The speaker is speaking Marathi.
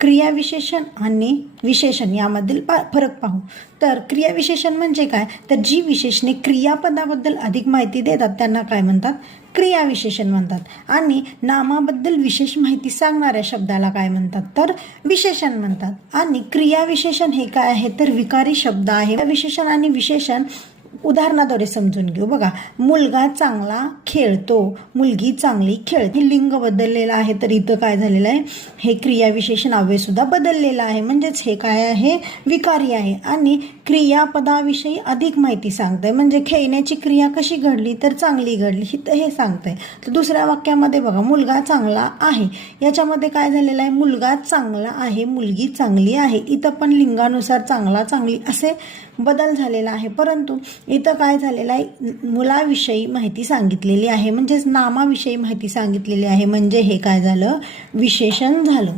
क्रियाविशेषण आणि विशेषण यामधील पा फरक पाहू. तर क्रियाविशेषण म्हणजे काय? तर जी विशेषणे क्रियापदाबद्दल अधिक माहिती देतात त्यांना काय म्हणतात? क्रियाविशेषण म्हणतात. आणि नामाबद्दल विशेष माहिती सांगणाऱ्या शब्दाला काय म्हणतात? तर विशेषण म्हणतात. आणि क्रियाविशेषण हे काय आहे? तर विकारी शब्द आहे. विशेषण आणि विशेषण उदाहरणाद्वारे समजून घेऊ. बघा मुलगा चांगला खेळतो मुलगी चांगली खेळते. लिंग बदललेलं आहे तर इथं काय झालेलं आहे? हे क्रियाविशेषण नावेसुद्धा बदललेलं आहे. म्हणजेच हे काय आहे? विकारी आहे. आणि क्रियापदाविषयी अधिक माहिती सांगतंय. म्हणजे खेळण्याची क्रिया कशी घडली तर चांगली घडली ही हे सांगतंय. तर दुसऱ्या वाक्यामध्ये बघा मुलगा चांगला आहे. याच्यामध्ये काय झालेलं आहे? मुलगा चांगला आहे मुलगी चांगली आहे. इथं पण लिंगानुसार चांगला चांगली असे बदल झालेला आहे. परंतु इथं काय झालेलं आहे? मुलाविषयी माहिती सांगितलेली आहे. म्हणजेच नामाविषयी माहिती सांगितलेली आहे. म्हणजे हे काय झालं? विशेषण झालं.